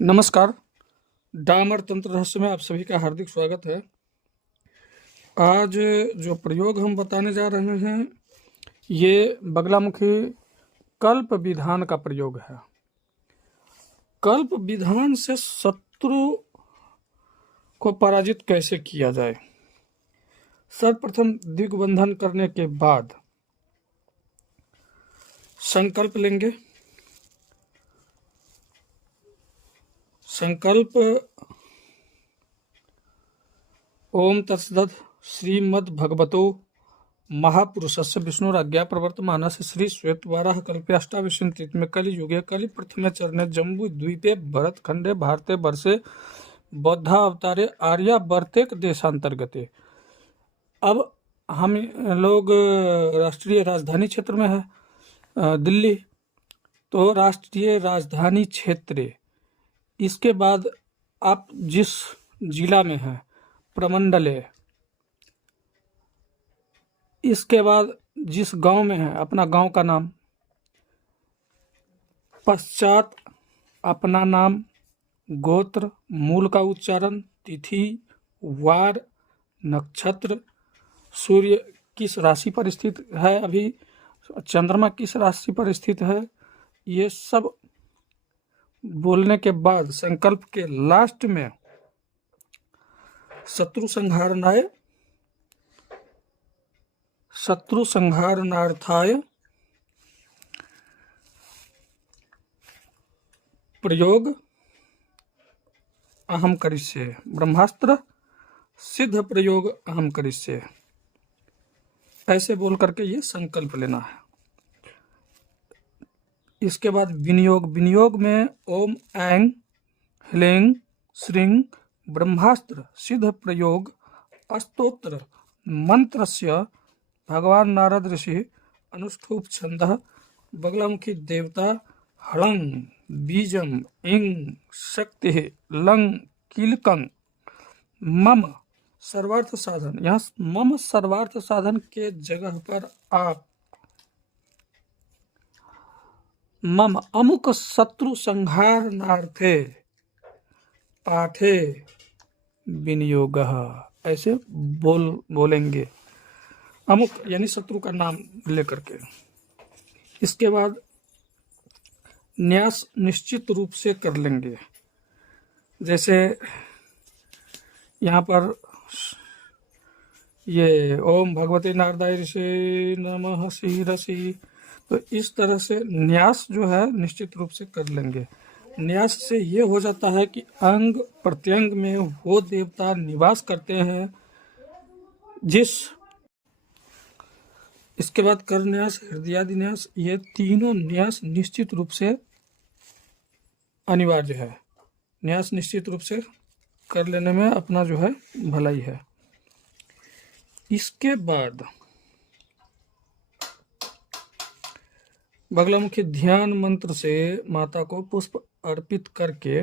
नमस्कार। डामर तंत्र रहस्य में आप सभी का हार्दिक स्वागत है। आज जो प्रयोग हम बताने जा रहे हैं ये बगलामुखी कल्प विधान का प्रयोग है। कल्प विधान से शत्रु को पराजित कैसे किया जाए। सर्वप्रथम दिग्बंधन करने के बाद संकल्प लेंगे। संकल्प ओम तत्सदित् श्रीमद्भगवतो महापुरुषस्य विष्णुराज्ञा प्रवर्तमानः श्री श्वेतवाराह कल्पे अष्टाविंशतितमे कलियुगे कलि प्रथमे चरणे जम्बू द्वीपे भरतखंडे भारते वर्षे बौद्धा अवतारे आर्यावर्तेक देशांतर्गते। अब हम लोग राष्ट्रीय राजधानी क्षेत्र में है दिल्ली, तो राष्ट्रीय राजधानी क्षेत्र, इसके बाद आप जिस जिला में हैं प्रमंडले, इसके बाद जिस गांव में है अपना गांव का नाम, पश्चात अपना नाम, गोत्र, मूल का उच्चारण, तिथि, वार, नक्षत्र, सूर्य किस राशि पर स्थित है, अभी चंद्रमा किस राशि पर स्थित है, ये सब बोलने के बाद संकल्प के लास्ट में शत्रु संहारणार्थाय प्रयोग अहम करिष्ये, ब्रह्मास्त्र सिद्ध प्रयोग अहम करिष्ये, ऐसे बोल करके ये संकल्प लेना है। इसके बाद विनियोग में ओम ऐं ह्लीं श्रीं ब्रह्मास्त्र सिद्ध प्रयोग अस्तोत्र मंत्रस्य भगवान नारद ऋषि अनुष्ठुप छंदः बगलामुखी देवता हलं बीजम इंग शक्ति लं कीलकं मम सर्वार्थ साधन। यहाँ मम सर्वार्थ साधन के जगह पर आप मम अमुक शत्रु संहारणार्थे पाठे विनियोगः, ऐसे बोलेंगे, अमुक यानी शत्रु का नाम लेकर के। इसके बाद न्यास निश्चित रूप से कर लेंगे। जैसे यहाँ पर ये ओम भगवते नारदाय ऋषि नमः शिरसि, तो इस तरह से न्यास जो है निश्चित रूप से कर लेंगे। न्यास से ये हो जाता है कि अंग प्रत्यंग में वो देवता निवास करते हैं जिस। इसके बाद कर न्यास, हृदयादि न्यास, ये तीनों न्यास निश्चित रूप से अनिवार्य है। न्यास निश्चित रूप से कर लेने में अपना जो है भलाई है। इसके बाद बगलामुखी ध्यान मंत्र से माता को पुष्प अर्पित करके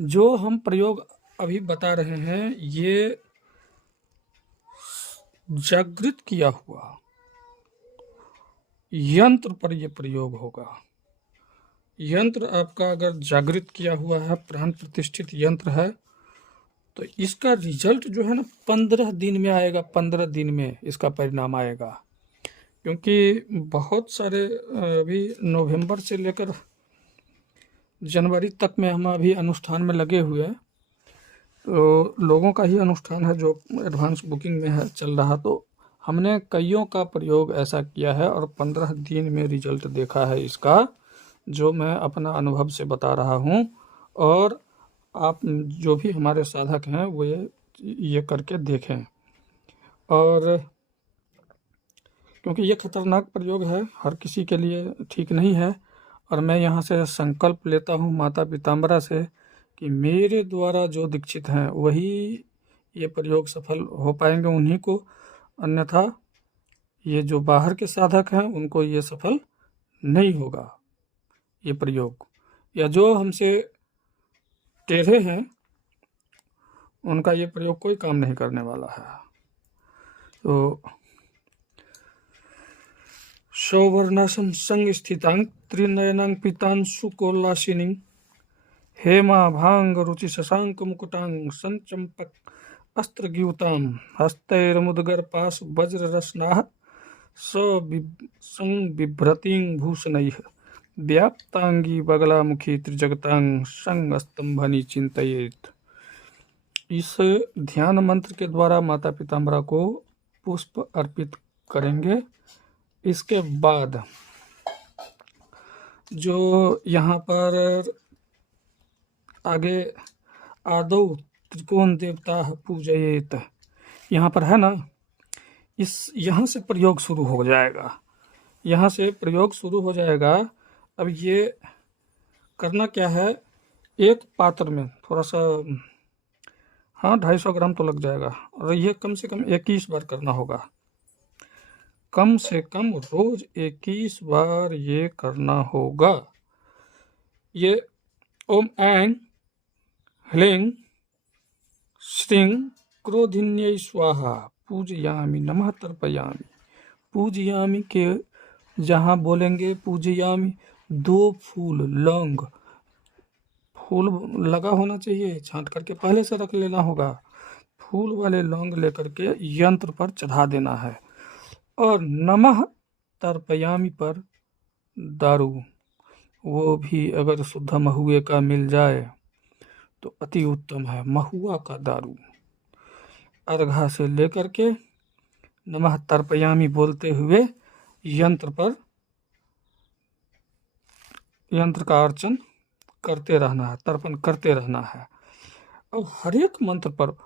जो हम प्रयोग अभी बता रहे हैं ये जागृत किया हुआ यंत्र पर यह प्रयोग होगा। यंत्र आपका अगर जागृत किया हुआ है, प्राण प्रतिष्ठित यंत्र है, तो इसका रिजल्ट जो है ना 15 दिन में आएगा। 15 दिन में इसका परिणाम आएगा, क्योंकि बहुत सारे अभी नवंबर से लेकर जनवरी तक में हम अभी अनुष्ठान में लगे हुए हैं, तो लोगों का ही अनुष्ठान है जो एडवांस बुकिंग में है चल रहा। तो हमने कईयों का प्रयोग ऐसा किया है और 15 दिन में रिजल्ट देखा है इसका, जो मैं अपना अनुभव से बता रहा हूँ। और आप जो भी हमारे साधक हैं वो ये करके देखें। और क्योंकि ये खतरनाक प्रयोग है, हर किसी के लिए ठीक नहीं है। और मैं यहाँ से संकल्प लेता हूँ माता पीताम्बरा से कि मेरे द्वारा जो दीक्षित हैं वही ये प्रयोग सफल हो पाएंगे उन्हीं को, अन्यथा ये जो बाहर के साधक हैं उनको ये सफल नहीं होगा ये प्रयोग। या जो हमसे टेढ़े हैं उनका ये प्रयोग कोई काम नहीं करने वाला है। तो सौवर्णासं संस्थितां त्रिनयनां पीतां सुकोल्लासिनीं हेमाभाङ्गरुचिशशाङ्कमुकुटां सञ्चम्पक अस्त्रग्यूतां हस्तैर्मुद्गरपाश वज्ररत्नाः संबिभ्रतीं भूषणैः व्याप्तांगी बगलामुखी त्रिजगतां संगस्तंभनी चिंतयेत। इस ध्यान मंत्र के द्वारा माता पिताम्बरा को पुष्प अर्पित करेंगे। इसके बाद जो यहाँ पर आगे आदौ त्रिकोण देवता पूजयेत यहाँ पर है ना, यहाँ से प्रयोग शुरू हो जाएगा, यहाँ से प्रयोग शुरू हो जाएगा। अब ये करना क्या है, एक पात्र में थोड़ा सा 250 ग्राम तो लग जाएगा, और ये कम से कम 21 बार करना होगा, कम से कम रोज 21 बार ये करना होगा। ये ओम ऐं ह्लीं श्रीं क्रोधिन्यै स्वाहा पूजयामि नमः तर्पयामि। पूजयामि के जहाँ बोलेंगे पूजयामि, 2 फूल लौंग, फूल लगा होना चाहिए, छांट करके पहले से रख लेना होगा। फूल वाले लौंग लेकर के यंत्र पर चढ़ा देना है। और नमः तर्पयामि पर दारू, वो भी अगर शुद्ध महुए का मिल जाए तो अति उत्तम है, महुआ का दारू। अर्घा से लेकर के नमः तर्पयामि बोलते हुए यंत्र का अर्चन करते रहना है, तर्पण करते रहना है। अब हर एक मंत्र पर,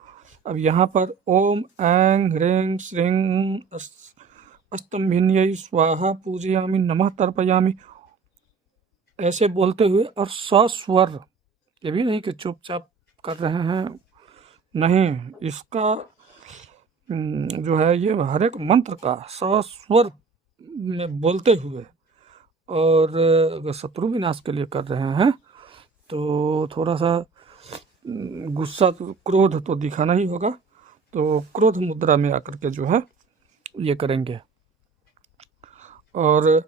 अब यहाँ पर ओम ऐं ह्रीं श्रीं अस्तंभिन्यै स्वाहा पूजयामि नमः तर्पयामि ऐसे बोलते हुए, और सस्वर, ये भी नहीं कि चुपचाप कर रहे हैं, नहीं, इसका जो है ये हर एक मंत्र का सस्वर में बोलते हुए, और अगर शत्रु विनाश के लिए कर रहे हैं तो थोड़ा सा गुस्सा, क्रोध तो दिखाना ही होगा, तो क्रोध मुद्रा में आकर के जो है ये करेंगे। और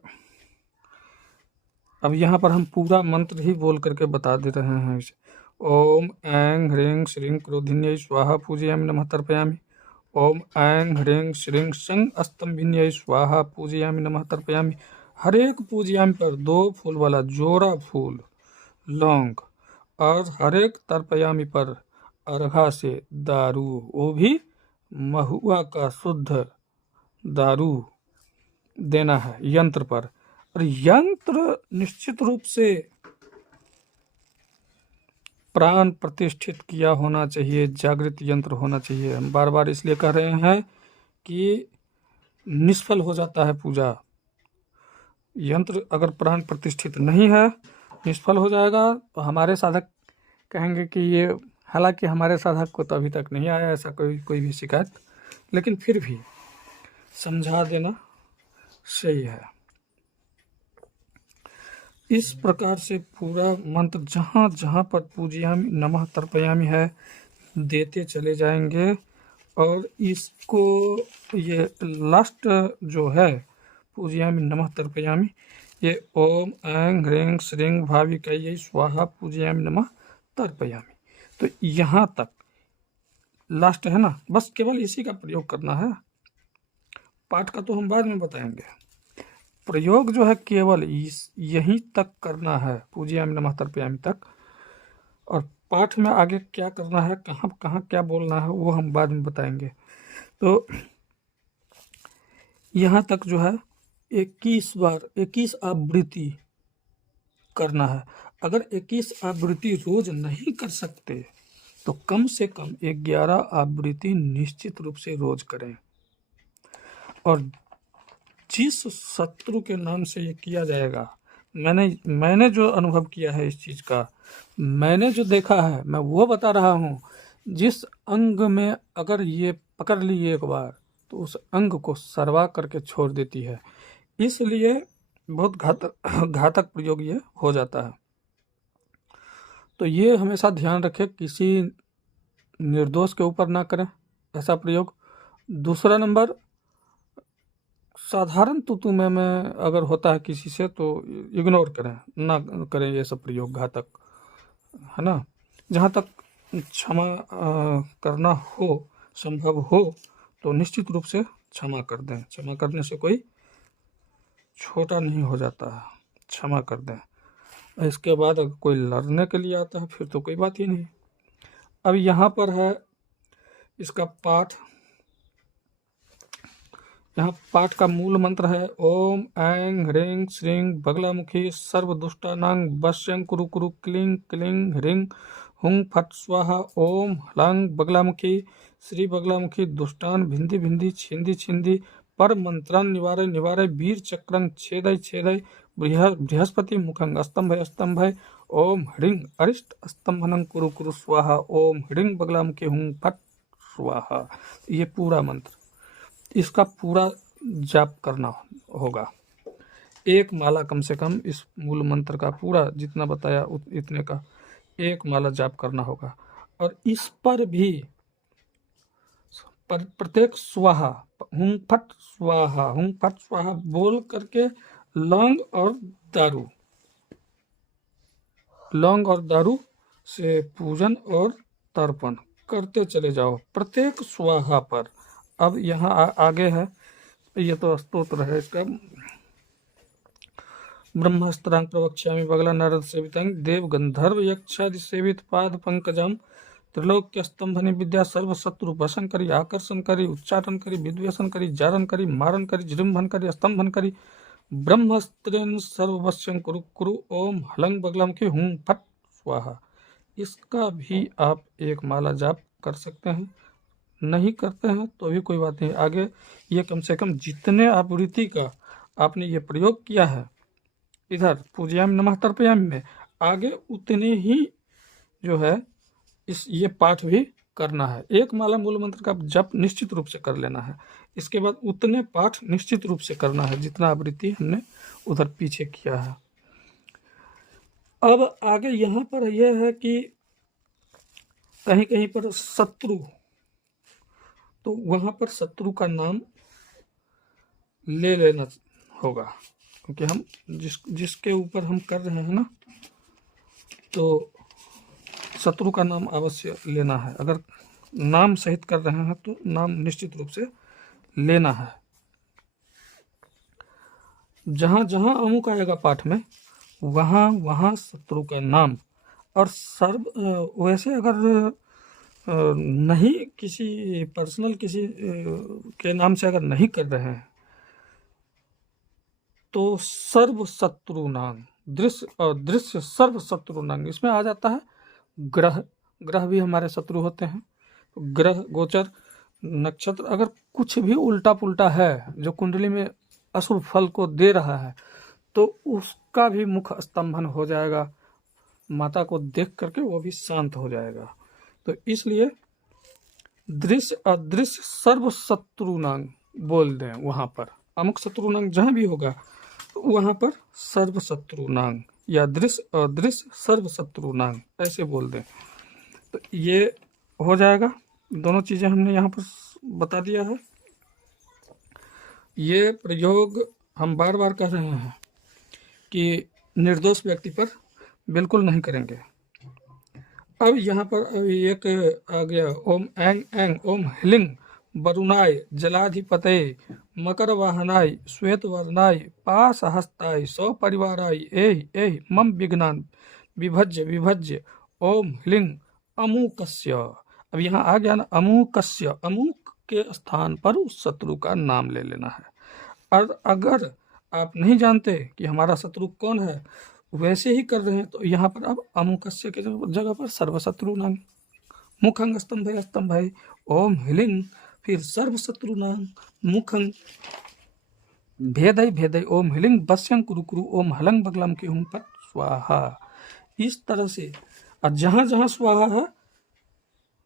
अब यहाँ पर हम पूरा मंत्र ही बोल करके बता दे रहे हैं इसे। ओम ऐं ह्रीं श्रीं क्रोधिन्यै स्वाहा पूजयामि नमः तर्पयामि। ओम ऐं ह्रीं श्रीं सं अस्तंभिन्यै स्वाहा पूजयामि नमः तर्पयामि। हर एक पूजयामि पर 2 फूल वाला जोड़ा फूल लौंग, और हर एक तर्पयामि पर अर्घा से दारू, वो भी महुआ का शुद्ध दारू देना है यंत्र पर। और यंत्र निश्चित रूप से प्राण प्रतिष्ठित किया होना चाहिए, जागृत यंत्र होना चाहिए। हम बार बार इसलिए कह रहे हैं कि निष्फल हो जाता है पूजा। यंत्र अगर प्राण प्रतिष्ठित नहीं है, निष्फल हो जाएगा। तो हमारे साधक कहेंगे कि ये, हालांकि हमारे साधक को तो अभी तक नहीं आया ऐसा कोई भी शिकायत, लेकिन फिर भी समझा देना सही है। इस प्रकार से पूरा मंत्र जहाँ जहाँ पर पूजयामि नमः तर्पयामि है देते चले जाएंगे। और इसको ये लास्ट जो है पूजयामि नमः तर्पयामि, ये ओम ऐं ह्रीं श्रीं भाविकायै स्वाहा पूजयामि नमः तर्पयामि, तो यहाँ तक लास्ट है ना, बस केवल इसी का प्रयोग करना है। पाठ का तो हम बाद में बताएंगे, प्रयोग जो है केवल यहीं तक करना है, पूजयामि नमः तर्पयामि तक। और पाठ में आगे क्या करना है, कहाँ कहाँ क्या बोलना है, वो हम बाद में बताएंगे। तो यहाँ तक जो है 21 बार 21 आवृत्ति करना है। अगर 21 आवृत्ति रोज नहीं कर सकते तो कम से कम 11 आवृत्ति निश्चित रूप से रोज करें। और जिस शत्रु के नाम से ये किया जाएगा, मैंने जो अनुभव किया है इस चीज़ का, मैंने जो देखा है, मैं वो बता रहा हूँ। जिस अंग में अगर ये पकड़ ली एक बार तो उस अंग को सरवा करके छोड़ देती है, इसलिए बहुत घातक प्रयोग ये हो जाता है। तो ये हमेशा ध्यान रखें, किसी निर्दोष के ऊपर ना करें ऐसा प्रयोग। दूसरा नंबर, साधारण तुतु में अगर होता है किसी से तो इग्नोर करें, ना करें ये सब प्रयोग घातक, है ना। जहाँ तक क्षमा करना हो, संभव हो, तो निश्चित रूप से क्षमा कर दें। क्षमा करने से कोई छोटा नहीं हो जाता है, क्षमा कर दें। इसके बाद अगर कोई लड़ने के लिए आता है फिर तो कोई बात ही नहीं। अब यहाँ पर है इसका पाठ। यहाँ पाठ का मूल मंत्र है ओम ऐं ह्रीं श्रीं बगलामुखी सर्वदुष्टानां वश्यं कुरु कुरु क्लीं क्लीं ह्रीं हुं फट स्वाहा। ओम ह्लां बगलामुखी श्री बगलामुखी दुष्टान भिंदी भिंदी छिंदी छिंदी पर मंत्रान निवारय निवारय वीर चक्रं छेदय छेदय बृहस्पति मुखं स्तंभय स्तंभय। ओम ह्रीं अरिष्ट स्तंभनं कुरु कुरु स्वाहा। ओम ह्रीं बगलामुखी हुं फट स्वाहा। ये पूरा मंत्र, इसका पूरा जाप करना होगा। एक माला कम से कम इस मूल मंत्र का पूरा जितना बताया इतने का एक माला जाप करना होगा। और इस पर भी प्रत्येक स्वाहा हुं फट स्वाहा बोल करके लौंग और दारू से पूजन और तर्पण करते चले जाओ प्रत्येक स्वाहा पर। अब यहाँ आगे है, ये तो स्तोत्र है इसका। ब्रह्मास्त्रां प्रवक्ष्यामि बगला नारद सेवितं देव गंधर्व यक्षादि सेवित पाद पंकजम त्रिलोक्य स्तंभनि विद्या सर्व शत्रु वशन करी आकर्षण करी उच्चाटन करी विद्वेषण करी जारण करी मारन करी जृंभन करी स्तंभन करी ब्रह्मस्त्रेण सर्ववश्यं कुरु कुरु। ओम हलं बगलम की हुं फट स्वाहा। इसका भी आप एक माला जाप कर सकते हैं, नहीं करते हैं तो भी कोई बात नहीं। आगे ये कम से कम जितने आवृत्ति का आपने ये प्रयोग किया है इधर पूजयामि नमः तर्पयामि में, आगे उतने ही जो है ये पाठ भी करना है। एक माला मूल मंत्र का जप निश्चित रूप से कर लेना है, इसके बाद उतने पाठ निश्चित रूप से करना है जितना आवृत्ति हमने उधर पीछे किया है। अब आगे यहाँ पर यह है कि कहीं कहीं पर शत्रु, तो वहाँ पर शत्रु का नाम ले लेना होगा, क्योंकि हम जिसके ऊपर हम कर रहे हैं ना, तो शत्रु का नाम अवश्य लेना है। अगर नाम सहित कर रहे हैं तो नाम निश्चित रूप से लेना है। जहाँ जहाँ अमुक आएगा पाठ में वहाँ वहाँ शत्रु का नाम। और वैसे अगर नहीं किसी पर्सनल किसी के नाम से अगर नहीं कर रहे हैं तो सर्व शत्रुनांग दृश्य सर्व शत्रुनांग इसमें आ जाता है। ग्रह भी हमारे शत्रु होते हैं। तो ग्रह गोचर नक्षत्र अगर कुछ भी उल्टा पुल्टा है जो कुंडली में अशुभ फल को दे रहा है तो उसका भी मुख स्तंभन हो जाएगा, माता को देख करके वो भी शांत हो जाएगा। तो इसलिए दृश्य अदृश्य सर्व शत्रुनांग बोल दें। वहाँ पर अमुक शत्रुनांग जहाँ भी होगा वहाँ पर सर्व शत्रुनांग या दृश्य अदृश्य सर्व शत्रुनांग ऐसे बोल दें, तो ये हो जाएगा। दोनों चीज़ें हमने यहाँ पर बता दिया है। ये प्रयोग हम बार बार कह रहे हैं कि निर्दोष व्यक्ति पर बिल्कुल नहीं करेंगे। अब यहाँ पर एक आ गया ओम ऐं ऐं ओम ह्लीं वरुणाय जलाधिपतये मकर वाहनाय श्वेत वर्णाय पाशहस्ताय सपरिवाराय एहि एहि मम विघ्नान् विभज्य विभज्य। ओम ह्लीं अमुकस्य। अब यहाँ आ गया ना अमुकस्य, अमुक के स्थान पर उस शत्रु का नाम ले लेना है। और अगर आप नहीं जानते कि हमारा शत्रु कौन है, वैसे ही कर रहे हैं, तो यहाँ पर अब अमुकस्य के जगह पर सर्वशत्रुनां मुखं स्तंभय स्तंभय। ओम ह्लीं फिर सर्वशत्रुनां मुखं भेदय भेदय। ओम ह्लीं वश्यं कुरु कुरु। ओम हलं बगलं की हुं फट स्वाहा। इस तरह से और जहाँ जहाँ स्वाहा है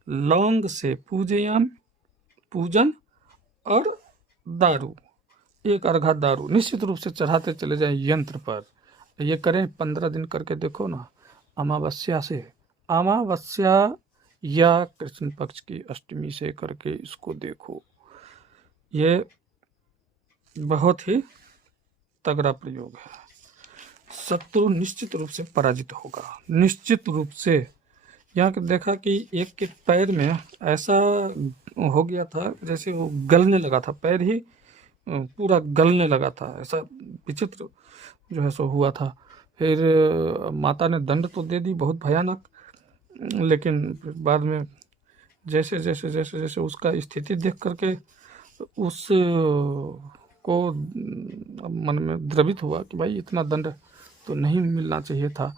लौंग से पूजन और दारू, एक अर्घा दारू निश्चित रूप से चढ़ाते चले जाएं यंत्र पर। ये करें 15 दिन करके देखो ना। अमावस्या या कृष्ण पक्ष की अष्टमी से करके इसको देखो। ये बहुत ही तगड़ा प्रयोग है। शत्रु निश्चित रूप से पराजित होगा, निश्चित रूप से। यहाँ देखा कि एक के पैर में ऐसा हो गया था जैसे वो गलने लगा था, पैर ही पूरा गलने लगा था, ऐसा विचित्र जो है सो हुआ था। फिर माता ने दंड तो दे दी बहुत भयानक, लेकिन बाद में जैसे जैसे जैसे जैसे उसका स्थिति देख करके उस को मन में द्रवित हुआ कि भाई इतना दंड तो नहीं मिलना चाहिए था।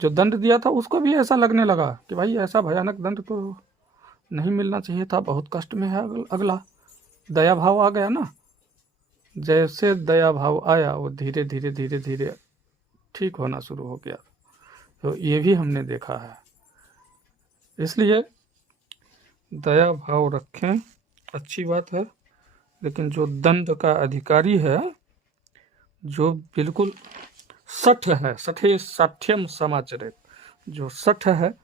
जो दंड दिया था उसको भी ऐसा लगने लगा कि भाई ऐसा भयानक दंड तो नहीं मिलना चाहिए था, बहुत कष्ट में है अगला। दया भाव आ गया ना, जैसे दया भाव आया वो धीरे धीरे धीरे धीरे ठीक होना शुरू हो गया। तो ये भी हमने देखा है। इसलिए दया भाव रखें, अच्छी बात है। लेकिन जो दंड का अधिकारी है, जो बिल्कुल सठ है, सठे साठ्यम समाचरित, जो सठ है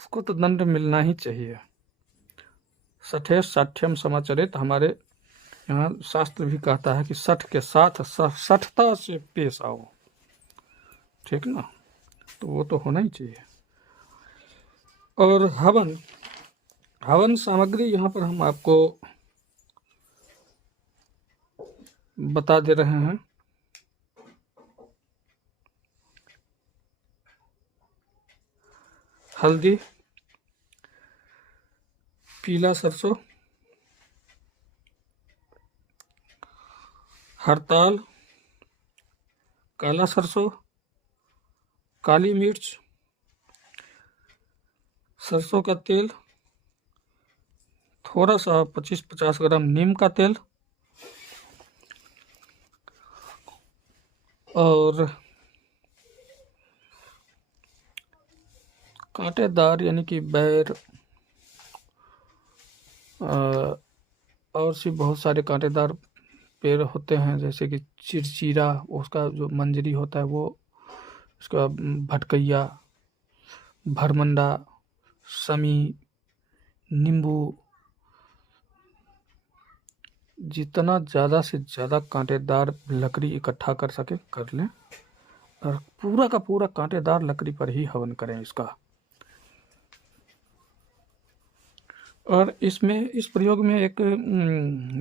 उसको तो दंड मिलना ही चाहिए। सठे साठ्यम समाचरित हमारे यहाँ शास्त्र भी कहता है कि सठ के साथ सठता से पेश आओ, ठीक ना, तो वो तो होना ही चाहिए। और हवन सामग्री यहाँ पर हम आपको बता दे रहे हैं। हल्दी, पीला सरसों, हरताल, काला सरसों, काली मिर्च, सरसों का तेल, थोड़ा सा 25-50 ग्राम नीम का तेल, और कांटेदार यानी कि बैर और सी बहुत सारे कांटेदार पेड़ होते हैं, जैसे कि चिरचीरा, उसका जो मंजरी होता है वो, उसका भटकैया, भरमंडा, समी, नींबू, जितना ज़्यादा से ज़्यादा कांटेदार लकड़ी इकट्ठा कर सके कर लें, और पूरा का पूरा कांटेदार लकड़ी पर ही हवन करें इसका। और इसमें इस प्रयोग में एक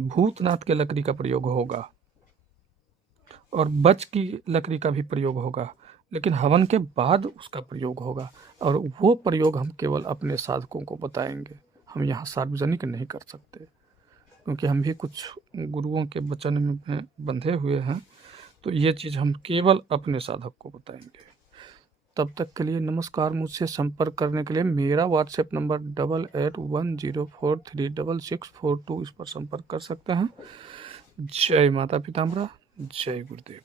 भूतनाथ के लकड़ी का प्रयोग होगा और बच की लकड़ी का भी प्रयोग होगा, लेकिन हवन के बाद उसका प्रयोग होगा। और वो प्रयोग हम केवल अपने साधकों को बताएंगे, हम यहाँ सार्वजनिक नहीं कर सकते, क्योंकि हम भी कुछ गुरुओं के वचन में बंधे हुए हैं। तो ये चीज़ हम केवल अपने साधक को बताएंगे। तब तक के लिए नमस्कार। मुझसे संपर्क करने के लिए मेरा व्हाट्सएप नंबर 8810436642 इस पर संपर्क कर सकते हैं। जय माता पिताम्बरा, जय गुरुदेव।